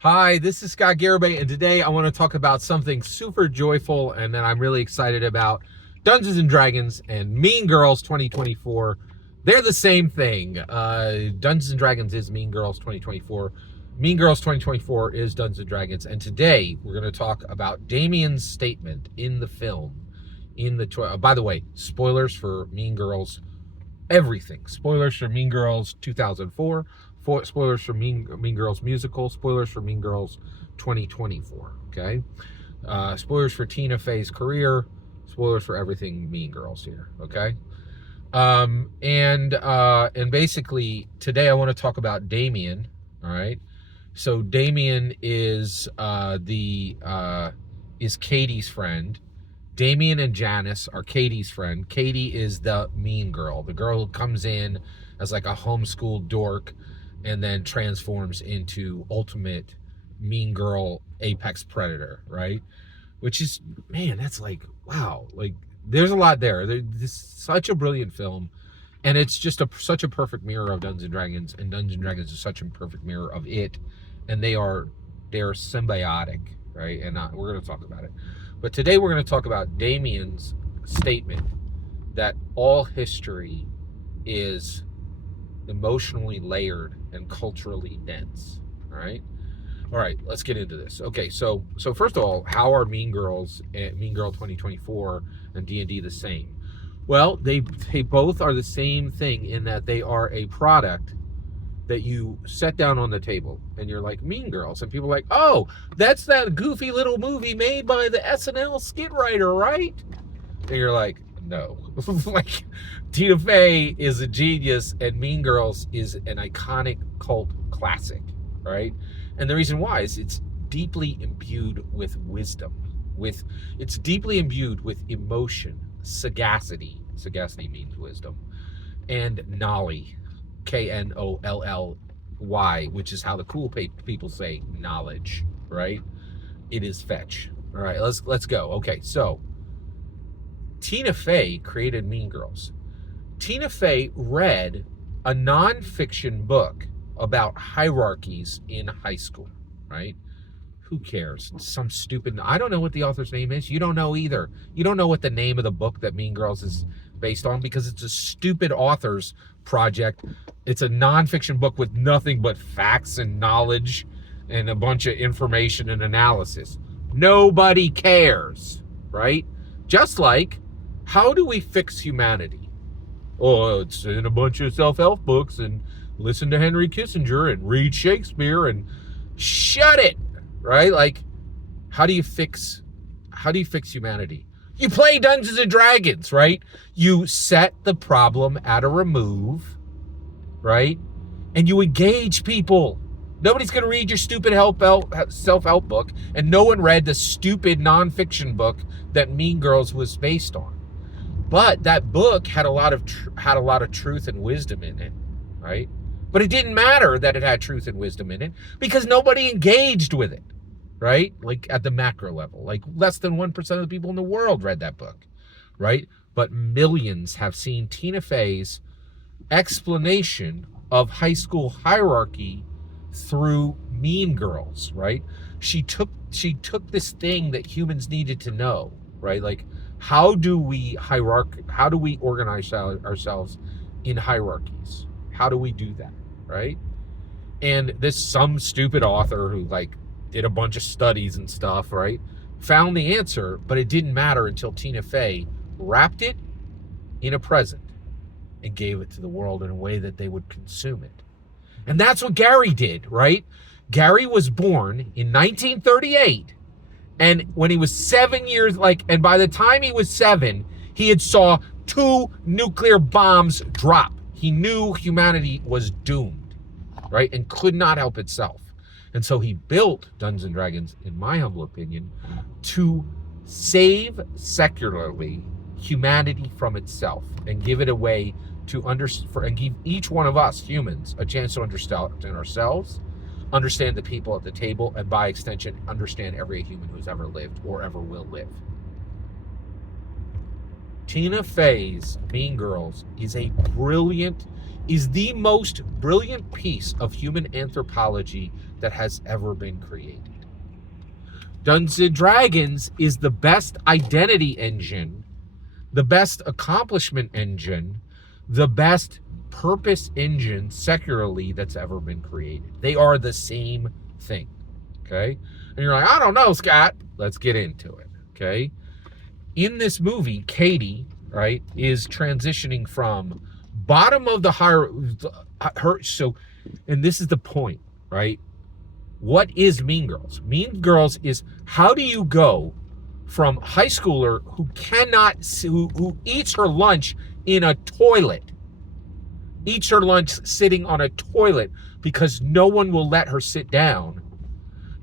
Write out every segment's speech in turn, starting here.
Hi, this is Scott Garibay, and today I want to talk about something super joyful and that I'm really excited about. Dungeons and Dragons and Mean Girls 2024. They're the same thing. Dungeons and Dragons is Mean Girls 2024. Mean Girls 2024 is Dungeons and Dragons. And today we're going to talk about Damien's statement in the film. By the way, spoilers for Mean Girls everything. Spoilers for Mean Girls 2004. Spoilers for Mean Girls musical. Spoilers for Mean Girls 2024. Okay. Spoilers for Tina Fey's career. Spoilers for everything Mean Girls here. Okay. And basically today I want to talk about Damien. All right. So Damien is Katie's friend. Damien and Janice are Katie's friend. Katie is the mean girl, the girl who comes in as like a homeschooled dork and then transforms into ultimate mean girl apex predator, right? Which is, man, that's like, wow. Like, there's a lot there. This is such a brilliant film, and it's just such a perfect mirror of Dungeons & Dragons, and Dungeons & Dragons is such a perfect mirror of it, and they are symbiotic, right? And we're going to talk about it. But today we're going to talk about Damien's statement that all history is emotionally layered and culturally dense. All right, let's get into this. Okay, so first of all, how are Mean Girls and Mean Girl 2024 and D&D the same? Well, they both are the same thing in that they are a product that you set down on the table and you're like, Mean Girls, and people are like, oh, that's that goofy little movie made by the SNL skit writer, right? And you're like, no. Like, Tina Fey is a genius and Mean Girls is an iconic cult classic, right? And the reason why is it's deeply imbued with wisdom. It's deeply imbued with emotion, sagacity. Sagacity means wisdom. And Nolly. Knolly, which is how the cool people say knowledge, right? It is fetch. All right, let's go. Okay, so Tina Fey created Mean Girls. Tina Fey read a nonfiction book about hierarchies in high school, right? Who cares? Some stupid, I don't know what the author's name is. You don't know either. You don't know what the name of the book that Mean Girls is based on because it's a stupid author's project. It's a nonfiction book with nothing but facts and knowledge and a bunch of information and analysis. Nobody cares, right? Just like, how do we fix humanity? Oh, it's in a bunch of self-help books and listen to Henry Kissinger and read Shakespeare and shut it, right? Like, how do you fix humanity? You play Dungeons and Dragons, right? You set the problem at a remove, right? And you engage people. Nobody's going to read your stupid self-help book, and no one read the stupid nonfiction book that Mean Girls was based on. But that book had a lot of truth and wisdom in it, right? But it didn't matter that it had truth and wisdom in it because nobody engaged with it. Right? Like at the macro level, like less than 1% of the people in the world read that book, right? But millions have seen Tina Fey's explanation of high school hierarchy through Mean Girls, right? She took this thing that humans needed to know, right? Like, how do we organize ourselves in hierarchies? How do we do that, right? And this some stupid author who did a bunch of studies and stuff, right? Found the answer, but it didn't matter until Tina Fey wrapped it in a present and gave it to the world in a way that they would consume it. And that's what Gary did, right? Gary was born in 1938, and when he was 7 years, and by the time he was 7, he had saw 2 nuclear bombs drop. He knew humanity was doomed, right? And could not help itself. And so he built Dungeons & Dragons, in my humble opinion, to save secularly humanity from itself and give it a way to and give each one of us humans a chance to understand ourselves, understand the people at the table, and by extension, understand every human who's ever lived or ever will live. Tina Fey's Mean Girls is a brilliant is the most brilliant piece of human anthropology that has ever been created. Dungeons and Dragons is the best identity engine, the best accomplishment engine, the best purpose engine secularly that's ever been created. They are the same thing, okay? And you're like, I don't know, Scott. Let's get into it, okay? In this movie, Katie, right, is transitioning from bottom of the and this is the point, right? What is Mean Girls? Mean Girls is, how do you go from high schooler who eats her lunch in a toilet, eats her lunch sitting on a toilet because no one will let her sit down,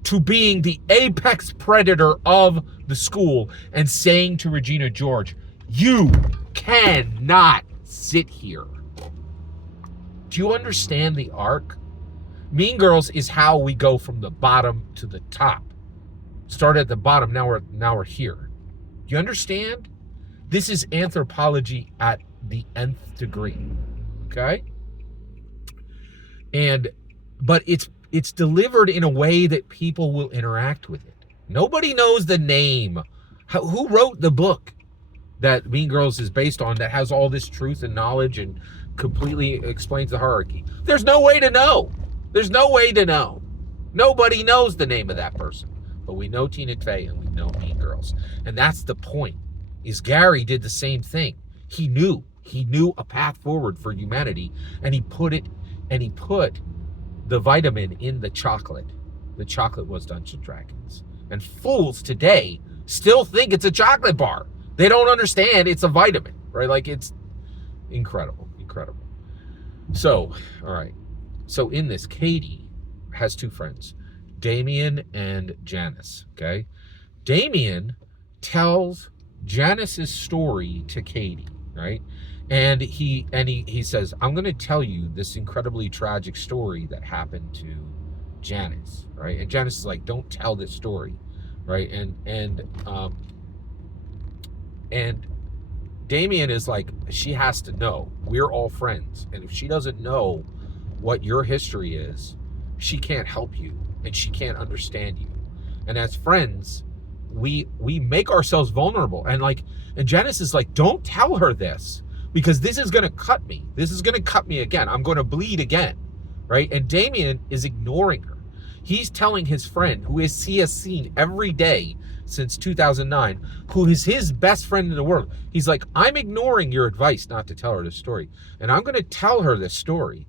to being the apex predator of the school and saying to Regina George, you cannot sit here. Do you understand the arc? Mean Girls is how we go from the bottom to the top. Started at the bottom, now we're here. Do you understand? This is anthropology at the nth degree. Okay? But it's delivered in a way that people will interact with it. Nobody knows the name. Who wrote the book that Mean Girls is based on that has all this truth and knowledge and completely explains the hierarchy? There's no way to know. There's no way to know. Nobody knows the name of that person. But we know Tina Fey and we know Mean Girls. And that's the point, is Gary did the same thing. He knew a path forward for humanity, and he put the vitamin in the chocolate. The chocolate was Dungeons and Dragons. And fools today still think it's a chocolate bar. They don't understand it's a vitamin, right? Like, it's incredible. So, all right. So in this, Katie has two friends, Damien and Janice, okay? Damien tells Janice's story to Katie, right? And he says, I'm going to tell you this incredibly tragic story that happened to Janice, right? And Janice is like, don't tell this story, right? And Damien is like, she has to know. We're all friends. And if she doesn't know what your history is, she can't help you and she can't understand you. And as friends, we make ourselves vulnerable. And Janice is like, don't tell her this, because this is going to cut me. This is going to cut me again. I'm going to bleed again, right? And Damien is ignoring her. He's telling his friend, he has seen every day since 2009, who is his best friend in the world. He's like, I'm ignoring your advice not to tell her this story. And I'm going to tell her this story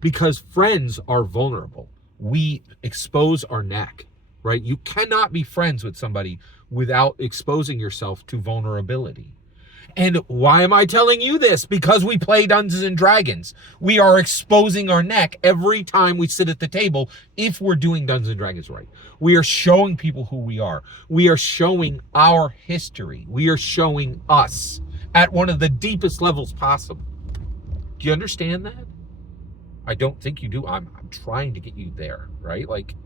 because friends are vulnerable. We expose our neck, right? You cannot be friends with somebody without exposing yourself to vulnerability. And why am I telling you this? Because we play Dungeons and Dragons. We are exposing our neck every time we sit at the table if we're doing Dungeons and Dragons right. We are showing people who we are. We are showing our history. We are showing us at one of the deepest levels possible. Do you understand that? I don't think you do. I'm trying to get you there, right? Like,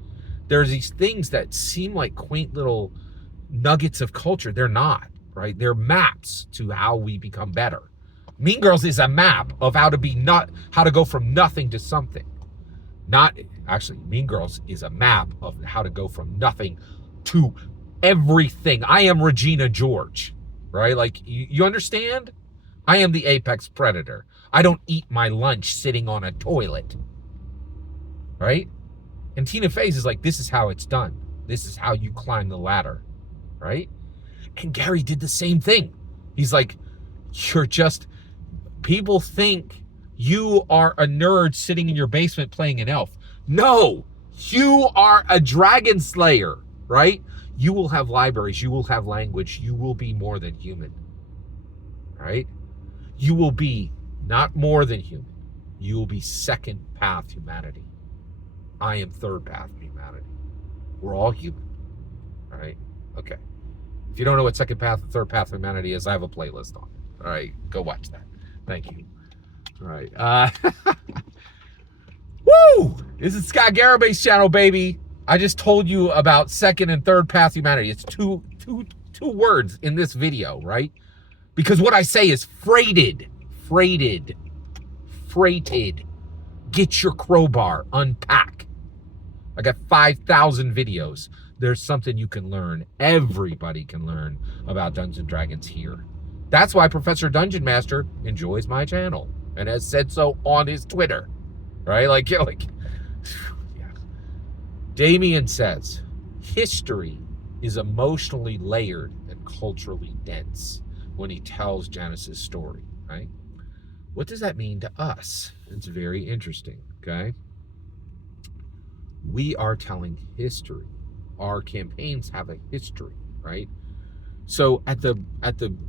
there's these things that seem like quaint little nuggets of culture. They're not. Right? They're maps to how we become better. Mean Girls is a map of how to go from nothing to something. Mean Girls is a map of how to go from nothing to everything. I am Regina George, right? Like, you understand? I am the apex predator. I don't eat my lunch sitting on a toilet, right? And Tina Fey is like, this is how it's done. This is how you climb the ladder, right? And Gary did the same thing. He's like, people think you are a nerd sitting in your basement playing an elf. No, you are a dragon slayer, right? You will have libraries. You will have language. You will be more than human, right? You will be not more than human. You will be second path humanity. I am third path humanity. We're all human, all right? Okay. If you don't know what second path and third path humanity is, I have a playlist on it. All right, go watch that. Thank you. All right. Woo! This is Scott Garibay's channel, baby. I just told you about second and third path humanity. It's two words in this video, right? Because what I say is freighted freighted. Get your crowbar, unpack. I got 5,000 videos. There's something you can learn. Everybody can learn about Dungeons and Dragons here. That's why Professor Dungeon Master enjoys my channel and has said so on his Twitter, right? Yeah. Damien says, history is emotionally layered and culturally dense when he tells Janice's story, right? What does that mean to us? It's very interesting, okay? We are telling history. Our campaigns have a history, right? So at the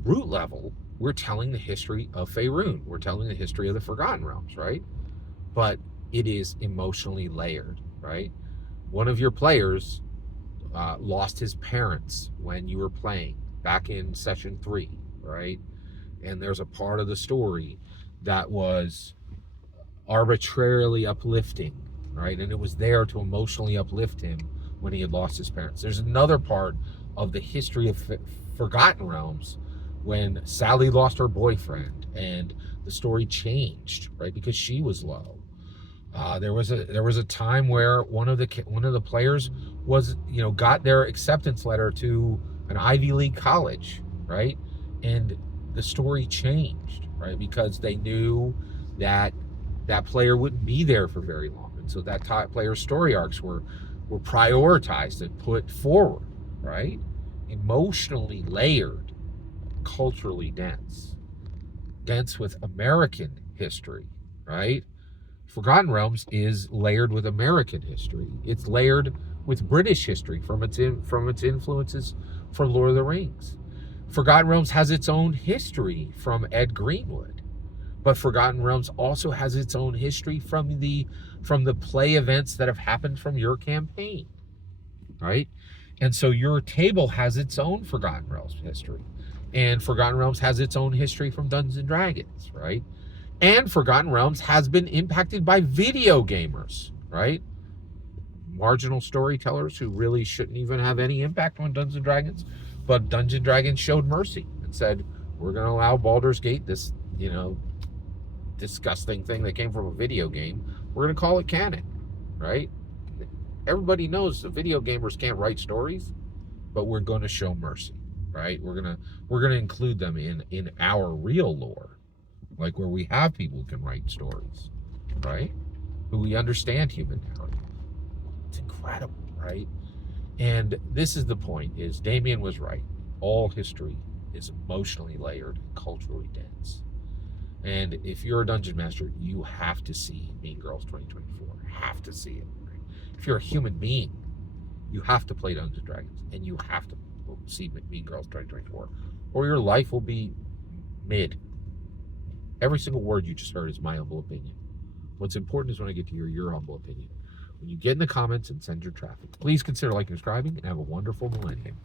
root level, we're telling the history of Faerun. We're telling the history of the Forgotten Realms, right? But it is emotionally layered, right? One of your players lost his parents when you were playing back in session 3, right? And there's a part of the story that was arbitrarily uplifting, right? And it was there to emotionally uplift him when he had lost his parents. There's another part of the history of Forgotten Realms when Sally lost her boyfriend and the story changed, right? Because she was low. There was a time where one of the players was, got their acceptance letter to an Ivy League college, right? And the story changed, right? Because they knew that that player wouldn't be there for very long. And so that player's story arcs were prioritized and put forward, right? Emotionally layered, culturally dense with American history, right? Forgotten Realms is layered with American history. It's layered with British history from its influences from Lord of the Rings. Forgotten Realms has its own history from Ed Greenwood, but Forgotten Realms also has its own history from the play events that have happened from your campaign, right? And so your table has its own Forgotten Realms history, and Forgotten Realms has its own history from Dungeons and Dragons, right? And Forgotten Realms has been impacted by video gamers, right? Marginal storytellers who really shouldn't even have any impact on Dungeons and Dragons, but Dungeons and Dragons showed mercy and said, we're going to allow Baldur's Gate, this, disgusting thing that came from a video game, we're going to call it canon, right? Everybody knows the video gamers can't write stories, but we're going to show mercy, right? We're going to include them in our real lore, like where we have people who can write stories, right? Who we understand human narrative. It's incredible, right? And this is the point, is Damien was right. All history is emotionally layered and culturally dense. And if you're a dungeon master, you have to see Mean Girls 2024. Have to see it. Right? If you're a human being, you have to play Dungeons & Dragons, and you have to see Mean Girls 2024, or your life will be mid. Every single word you just heard is my humble opinion. What's important is when I get to hear your humble opinion. When you get in the comments and send your traffic, please consider liking and subscribing, and have a wonderful millennium.